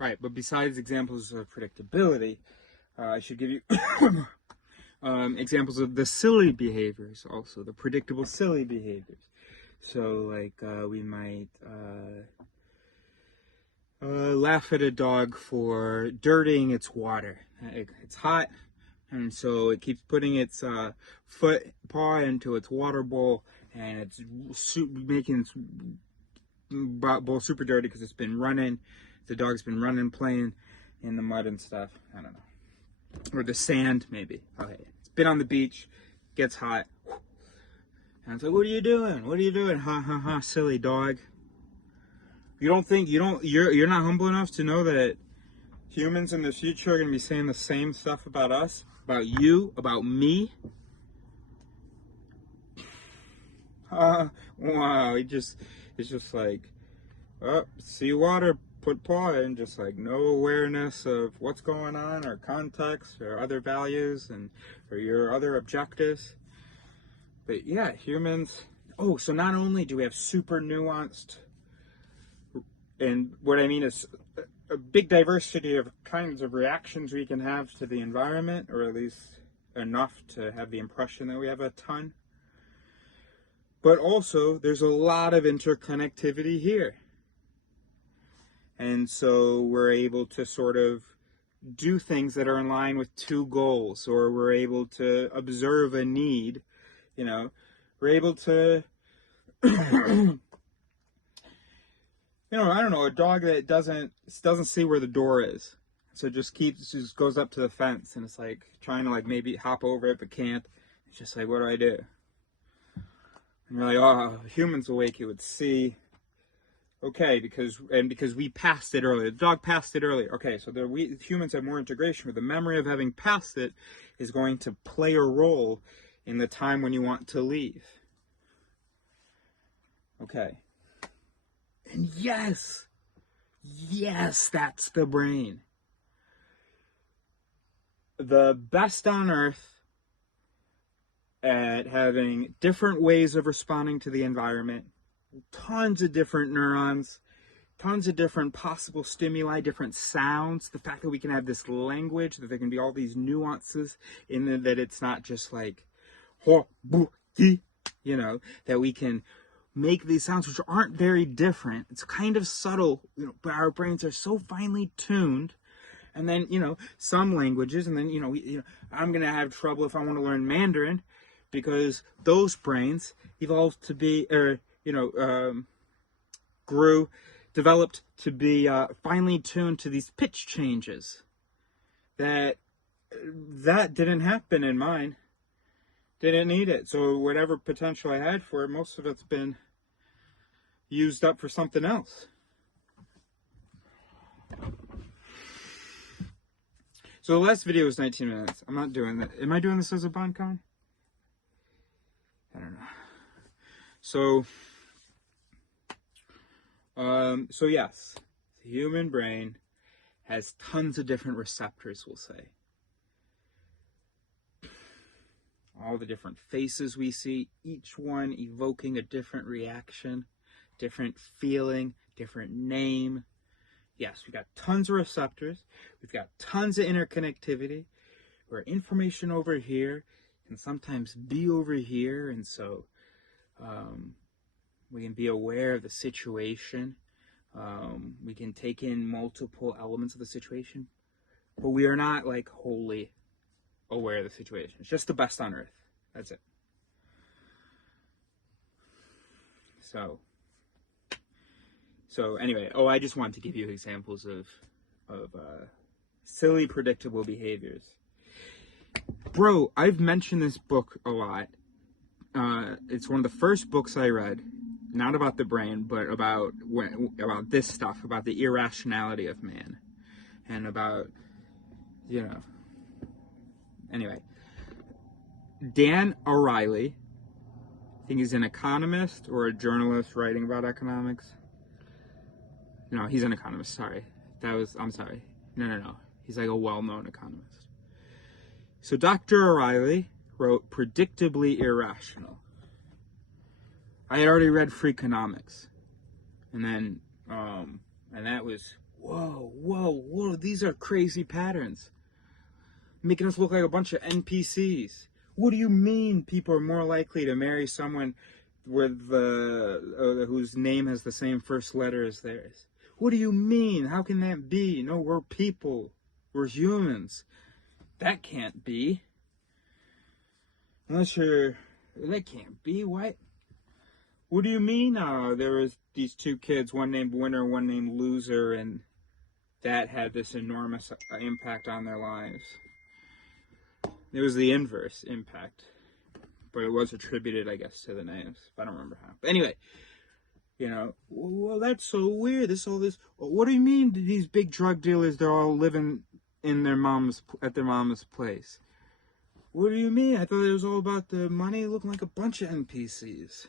Right, but besides examples of predictability, I should give you examples of the silly behaviors also, the predictable silly behaviors. So, like, we might laugh at a dog for dirtying its water. It's hot, and so it keeps putting its paw into its water bowl, and it's making its bowl super dirty because it's been running. The dog's been running, playing in the mud and stuff. I don't know. Or the sand, maybe. Okay. It's been on the beach, gets hot. And it's like, what are you doing? What are you doing? Ha ha ha, silly dog. You're not humble enough to know that humans in the future are going to be saying the same stuff about us, about you, about me? Wow, it's just like, oh, see water, put paw in, just like no awareness of what's going on, or context, or other values, or your other objectives. But yeah, humans, so not only do we have super nuanced, and what I mean is a big diversity of kinds of reactions we can have to the environment, or at least enough to have the impression that we have a ton. But also, there's a lot of interconnectivity here. And so we're able to sort of do things that are in line with two goals, or we're able to observe a need, we're able to, I don't know, a dog that doesn't see where the door is. So it just goes up to the fence, and it's like trying to like maybe hop over it, but can't. It's just like, what do I do? And you're like, oh, humans awake, you would see. Okay, because we passed it earlier. The dog passed it earlier. Okay, so we humans have more integration, but the memory of having passed it is going to play a role in the time when you want to leave. Okay. And yes, that's the brain. The best on earth at having different ways of responding to the environment, tons of different neurons, tons of different possible stimuli, different sounds. The fact that we can have this language, that there can be all these nuances in that it's not just like, ho, boo, ti, that we can make these sounds which aren't very different. It's kind of subtle, but our brains are so finely tuned. And then, some languages, and then, I'm going to have trouble if I want to learn Mandarin, because those brains evolved to be, developed to be finely tuned to these pitch changes. That didn't happen in mine. Didn't need it. So whatever potential I had for it, most of it's been used up for something else. So the last video was 19 minutes. I'm not doing that. Am I doing this as a BondCon? I don't know. So yes, the human brain has tons of different receptors, we'll say. All the different faces we see, each one evoking a different reaction, different feeling, different name. Yes, we got tons of receptors. We've got tons of interconnectivity, where information over here can sometimes be over here, and so we can be aware of the situation. We can take in multiple elements of the situation, but we are not like wholly aware of the situation. It's just the best on earth. That's it. So anyway, I just wanted to give you examples of silly, predictable behaviors. Bro, I've mentioned this book a lot. It's one of the first books I read, not about the brain, but about this stuff, about the irrationality of man, and about, Anyway, Dan O'Reilly, I think he's an economist or a journalist writing about economics. No, he's an economist, sorry. I'm sorry. No. He's like a well-known economist. So Dr. O'Reilly wrote Predictably Irrational. I had already read Freakonomics. And then, and that was whoa, whoa, whoa, these are crazy patterns. Making us look like a bunch of NPCs. What do you mean people are more likely to marry someone with whose name has the same first letter as theirs? What do you mean? How can that be? No, we're people. We're humans. That can't be. Unless you're... That can't be. What? What do you mean? There was these two kids, one named Winner, one named Loser, and that had this enormous impact on their lives. It was the inverse impact, but it was attributed, I guess, to the names. I don't remember how. But anyway, well, that's so weird. What do you mean these big drug dealers, they're all living in at their mom's place? What do you mean? I thought it was all about the money, looking like a bunch of NPCs.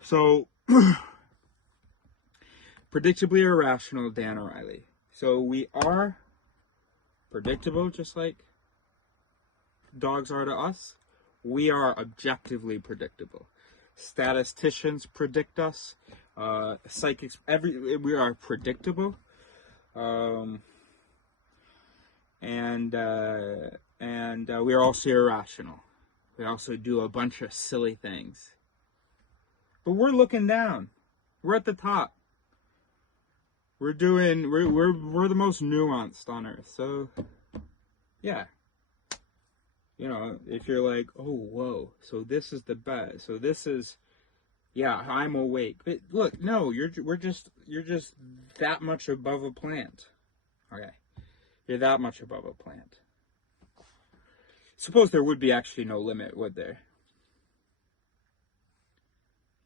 So, predictably irrational, Dan O'Reilly. So we are predictable, just like dogs are to us. We are objectively predictable. Statisticians predict us. Psychics, we are predictable. And we are also irrational. We also do a bunch of silly things. But we're looking down. We're at the top. We're the most nuanced on Earth. So, yeah. If you're like, oh, whoa, so this is the best. So this is, yeah, I'm awake. But look, no, you're just that much above a plant. Okay. You're that much above a plant. Suppose there would be actually no limit, would there?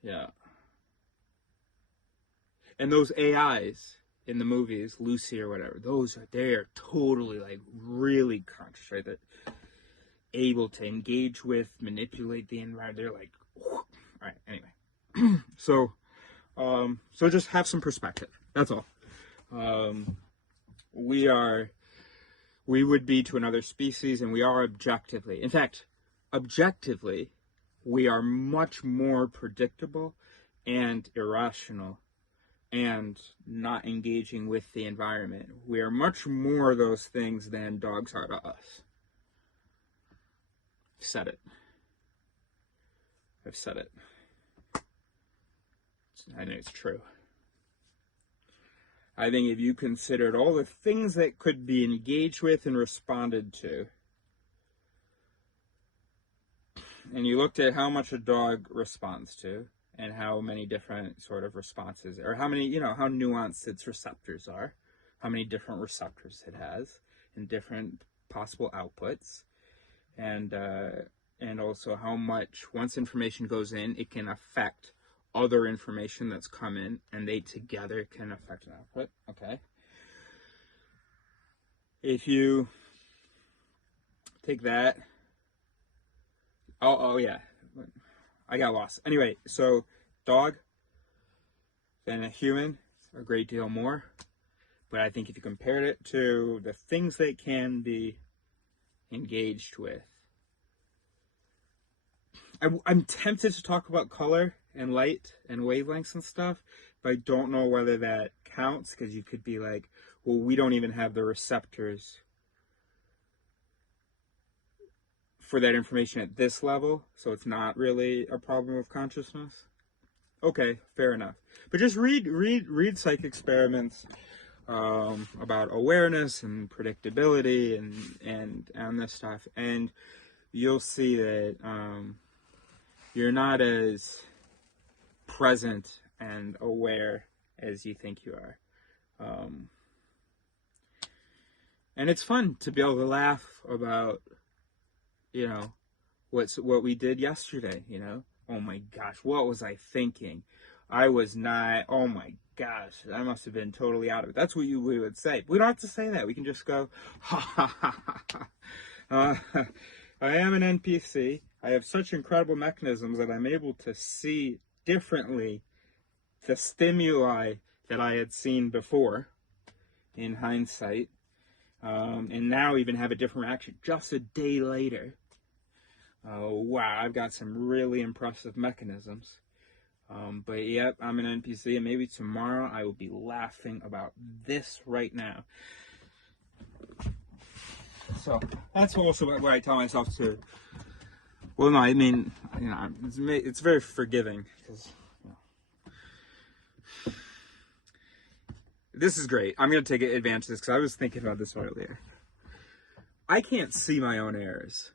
Yeah. And those AIs in the movies, Lucy or whatever, they're totally like really conscious, right? That able to engage with, manipulate the environment. They're like, whoosh. All right, anyway. So just have some perspective. That's all. We would be to another species, and we are objectively. In fact, objectively, we are much more predictable and irrational and not engaging with the environment. We are much more those things than dogs are to us. Said it. I've said it. I know it's true. I think if you considered all the things that could be engaged with and responded to, and you looked at how much a dog responds to, and how many different sort of responses, or how many, how nuanced its receptors are, how many different receptors it has, and different possible outputs, and also how much, once information goes in, it can affect other information that's come in, and they together can affect an output. Okay. If you take that, oh yeah, I got lost. Anyway, so dog, then a human, a great deal more. But I think if you compared it to the things they can be engaged with, I'm tempted to talk about color and light and wavelengths and stuff, but I don't know whether that counts, because you could be like, well, we don't even have the receptors for that information at this level, so it's not really a problem of consciousness. Okay, fair enough. But just read psych experiments about awareness and predictability and this stuff, and you'll see that you're not as present and aware as you think you are. And it's fun to be able to laugh about, what we did yesterday, Oh my gosh, what was I thinking? I was not, oh my gosh, I must have been totally out of it. That's what we would say. We don't have to say that. We can just go, ha ha ha ha. I am an NPC. I have such incredible mechanisms that I'm able to see differently the stimuli that I had seen before in hindsight, and now even have a different reaction just a day later. Wow, I've got some really impressive mechanisms. But yep, I'm an NPC, and maybe tomorrow I will be laughing about this right now. So that's also what I tell myself to. Well, no, I mean, it's very forgiving because this is great. I'm gonna take advantage of this because I was thinking about this earlier. I can't see my own errors.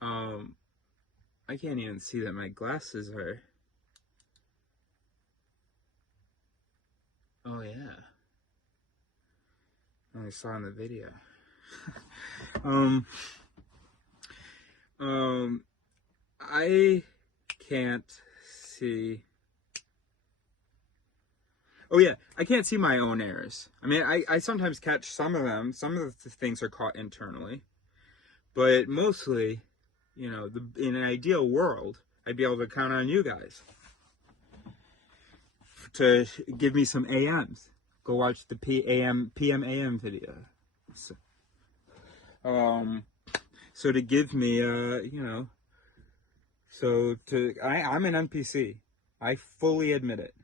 I can't even see that my glasses are. Oh yeah. I saw in the video. I can't see. Oh yeah, I can't see my own errors. I mean, I sometimes catch some of them. Some of the things are caught internally, but mostly, in an ideal world, I'd be able to count on you guys to give me some AMs. Go watch the PM AM video. So to give me, I'm an NPC. I fully admit it.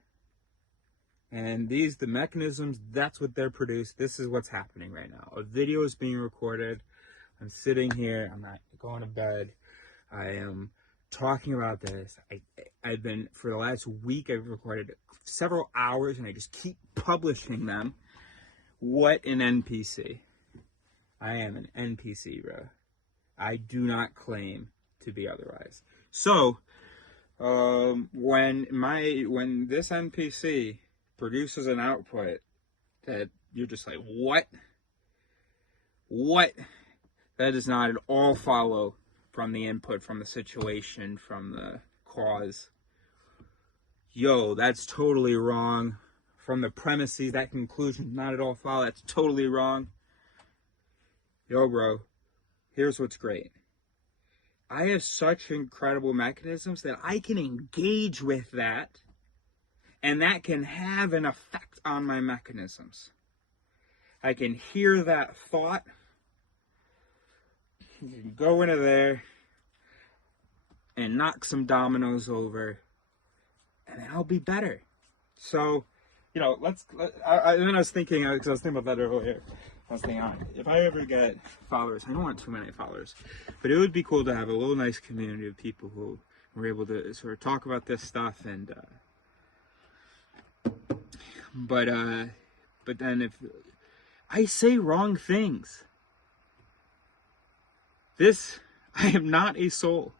And the mechanisms, that's what they're produced. This is what's happening right now. A video is being recorded. I'm sitting here. I'm not going to bed. I am talking about this. I've been, for the last week, I've recorded several hours, and I just keep publishing them. What an NPC. I am an NPC, bro. I do not claim to be otherwise. So, when this NPC produces an output that you're just like, what? That does not at all follow from the input, from the situation, from the cause. Yo, that's totally wrong. From the premises, that conclusion, not at all follow. That's totally wrong. Yo, bro, here's what's great. I have such incredible mechanisms that I can engage with that, and that can have an effect on my mechanisms. I can hear that thought. You can go into there and knock some dominoes over, and then I'll be better. So, then I was thinking, because I was thinking about that earlier. I was thinking, if I ever get followers, I don't want too many followers, but it would be cool to have a little nice community of people who were able to sort of talk about this stuff. And but then if I say wrong things, I am not a soul.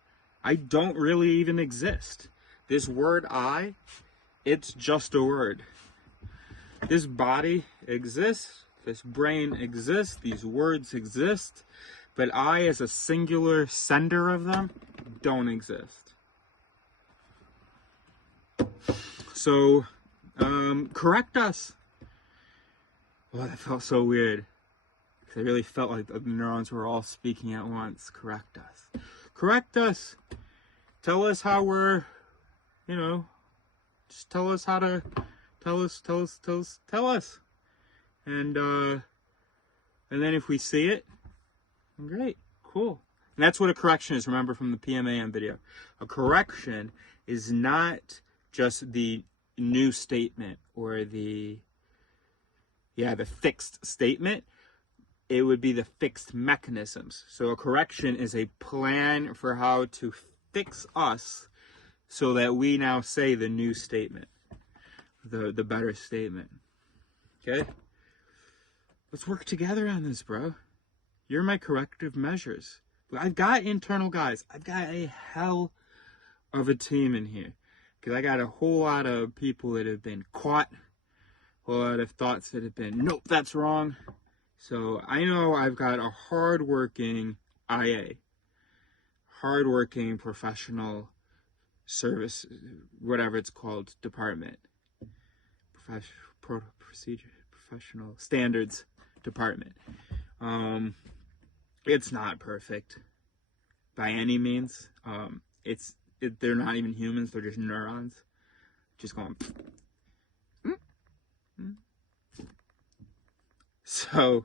I don't really even exist. This word I, it's just a word. This body exists. This brain exists. These words exist. But I, as a singular sender of them, don't exist. So, correct us. Oh, that felt so weird. Because I really felt like the neurons were all speaking at once. Correct us. Correct us. Tell us how we're, just tell us how to, tell us. And then if we see it, great, cool. And that's what a correction is, remember, from the PMAM video. A correction is not just the new statement or the fixed statement. It would be the fixed mechanisms. So a correction is a plan for how to fix us so that we now say the new statement, the better statement. Okay? Let's work together on this, bro. You're my corrective measures. I've got internal guys. I've got a hell of a team in here. Because I got a whole lot of people that have been caught. A whole lot of thoughts that have been, nope, that's wrong. So I know I've got a hardworking IA. Hardworking professional service, whatever it's called, department. Professional standards department. It's not perfect by any means. They're not even humans, they're just neurons just going so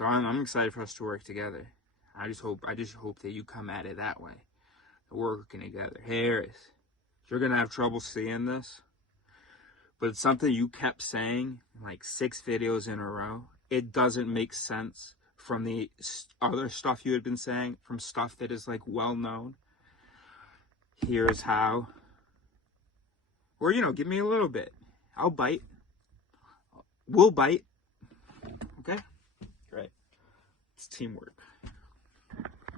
I'm excited for us to work together. I just hope that you come at it that way. working together. Hey, Harris, you're going to have trouble seeing this, but it's something you kept saying like 6 videos in a row. It doesn't make sense from the other stuff you had been saying, from stuff that is like well known. Here's how. Or, you know, give me a little bit. I'll bite. We'll bite. Okay? Great. It's teamwork.